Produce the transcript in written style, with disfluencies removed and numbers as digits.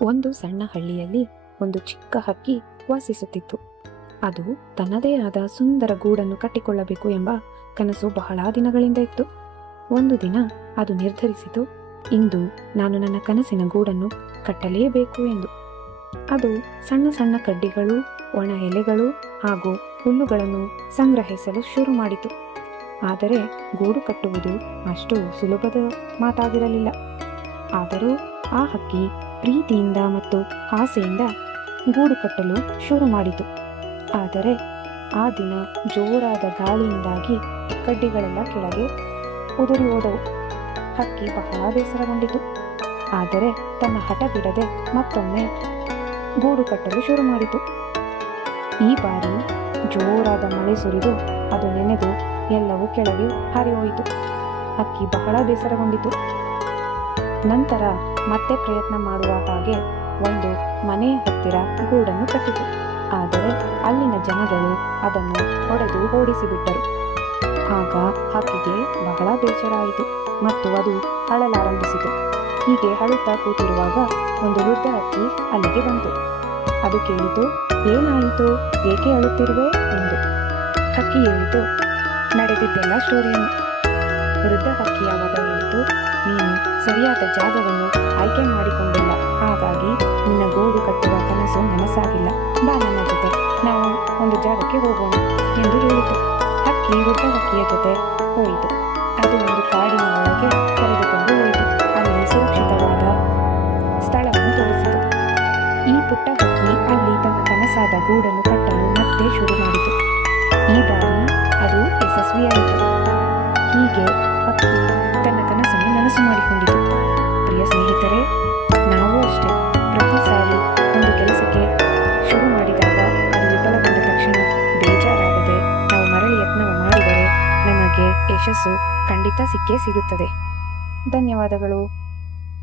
ಒಂದು ಸಣ್ಣ ಹಳ್ಳಿಯಲ್ಲಿ ಒಂದು ಚಿಕ್ಕ ಹಕ್ಕಿ ವಾಸಿಸುತ್ತಿತ್ತು. ಅದು ತನ್ನದೇ ಆದ ಸುಂದರ ಗೂಡನ್ನು ಕಟ್ಟಿಕೊಳ್ಳಬೇಕು ಎಂಬ ಕನಸು ಬಹಳ ದಿನಗಳಿಂದ ಇತ್ತು. ಒಂದು ದಿನ ಅದು ನಿರ್ಧರಿಸಿತು, ಇಂದು ನಾನು ನನ್ನ ಕನಸಿನ ಗೂಡನ್ನು ಕಟ್ಟಲೇಬೇಕು ಎಂದು. ಅದು ಸಣ್ಣ ಸಣ್ಣ ಕಡ್ಡಿಗಳು, ಒಣ ಎಲೆಗಳು ಹಾಗೂ ಹುಲ್ಲುಗಳನ್ನು ಸಂಗ್ರಹಿಸಲು ಶುರು ಮಾಡಿತು. ಆದರೆ ಗೂಡು ಕಟ್ಟುವುದು ಅಷ್ಟು ಸುಲಭದ ಮಾತಾಗಿರಲಿಲ್ಲ. ಆದರೂ ಆ ಹಕ್ಕಿ ಪ್ರೀತಿಯಿಂದ ಮತ್ತು ಆಸೆಯಿಂದ ಗೂಡು ಕಟ್ಟಲು ಶುರು ಮಾಡಿತು. ಆದರೆ ಆ ದಿನ ಜೋರಾದ ಗಾಳಿಯಿಂದಾಗಿ ಕಡ್ಡಿಗಳೆಲ್ಲ ಕೆಳಗೆ ಉದುರಿ ಹೋದವು. ಹಕ್ಕಿ ಬಹಳ ಬೇಸರಗೊಂಡಿತು. ಆದರೆ ತನ್ನ ಹಠ ಬಿಡದೆ ಮತ್ತೊಮ್ಮೆ ಗೂಡು ಕಟ್ಟಲು ಶುರು ಮಾಡಿತು. ಈ ಬಾರಿ ಜೋರಾದ ಮಳೆ ಸುರಿದು ಅದು ನೆನೆದು ಎಲ್ಲವೂ ಕೆಳಗೆ ಹಾರಿಹೋಯಿತು. ಹಕ್ಕಿ ಬಹಳ ಬೇಸರಗೊಂಡಿತು. ನಂತರ ಮತ್ತೆ ಪ್ರಯತ್ನ ಮಾಡುವ ಹಾಗೆ ಒಂದು ಮನೆಯ ಹತ್ತಿರ ಗೂಡನ್ನು ಕಟ್ಟಿತು. ಆದರೆ ಅಲ್ಲಿನ ಜನಗಳು ಅದನ್ನು ಹೊಡೆದು ಓಡಿಸಿಬಿಟ್ಟರು. ಆಗ ಹಕ್ಕಿಗೆ ಬಹಳ ಬೇಸರ ಆಯಿತು ಮತ್ತು ಅದು ಅಳಲಾರಂಭಿಸಿತು. ಹೀಗೆ ಅಳುತ್ತಾ ಕೂತಿರುವಾಗ ಒಂದು ವೃದ್ಧ ಹಕ್ಕಿ ಅಲ್ಲಿಗೆ ಬಂತು. ಅದು ಕೇಳಿತು, ಏನಾಯಿತು, ಏಕೆ ಅಳುತ್ತಿರುವೆ ಎಂದು. ಹಕ್ಕಿ ಹೇಳಿತು, ನಡೆದಿದ್ದೆಲ್ಲ ಸ್ಟೋರಿಯನ್ನು. ವೃದ್ಧ ಹಕ್ಕಿ ಆವಾಗ ಹೇಳಿತು, ನೀನು ಸರಿಯಾದ ಜಾಗವನ್ನು ಆಯ್ಕೆ ಮಾಡಿಕೊಂಡಿಲ್ಲ, ಹಾಗಾಗಿ ನಿನ್ನ ಗೂಡು ಕಟ್ಟುವ ಕನಸು ನನಸಾಗಿಲ್ಲ. ಬಾ ನನ್ನ ಜೊತೆ, ನಾವು ಒಂದು ಜಾಗಕ್ಕೆ ಹೋಗೋಣ ಎಂದು ಹೇಳಿತು. ಹಕ್ಕಿ ವೃದ್ಧ ಹಕ್ಕಿಯ ಜೊತೆ ಹೋಯಿತು. ಅದು ಒಂದು ಕಾಡಿನ ಒಳಗೆ ಕರೆದುಕೊಂಡು ಹೋಯಿತು. ಅಲ್ಲಿ ಸುರಕ್ಷಿತವಾದ ಸ್ಥಳವನ್ನು ತೋರಿಸಿತು. ಈ ಪುಟ್ಟ ಹಕ್ಕಿ ಅಲ್ಲಿ ತನ್ನ ಕನಸಾದ ಗೂಡನ್ನು ಕಟ್ಟಲು ಮತ್ತೆ ಶುರು ಮಾಡಿತು. ಈ ಬಾರಿ ಅದು ಯಶಸ್ವಿಯಾಯಿತು. ಹೀಗೆ ಹಕ್ಕಿ ತನ್ನ ಕನಸನ್ನು ನನಸು ಮಾಡಿಕೊಂಡಿತು. ಪ್ರಿಯ ಸ್ನೇಹಿತರೆ, ನಾವು ಅಷ್ಟೇ ಪ್ರತಿ ಸಾರಿ ಒಂದು ಕೆಲಸಕ್ಕೆ ಶುರು ಮಾಡಿದಾಗ ಅದು ವಿಫಲಗೊಂಡ ತಕ್ಷಣ ಬೇಜಾರಾಗದೆ ನಾವು ಮರಳಿ ಯತ್ನ ಮಾಡಿದರೆ ನಮಗೆ ಯಶಸ್ಸು ಖಂಡಿತ ಸಿಕ್ಕೇ ಸಿಗುತ್ತದೆ. ಧನ್ಯವಾದಗಳು.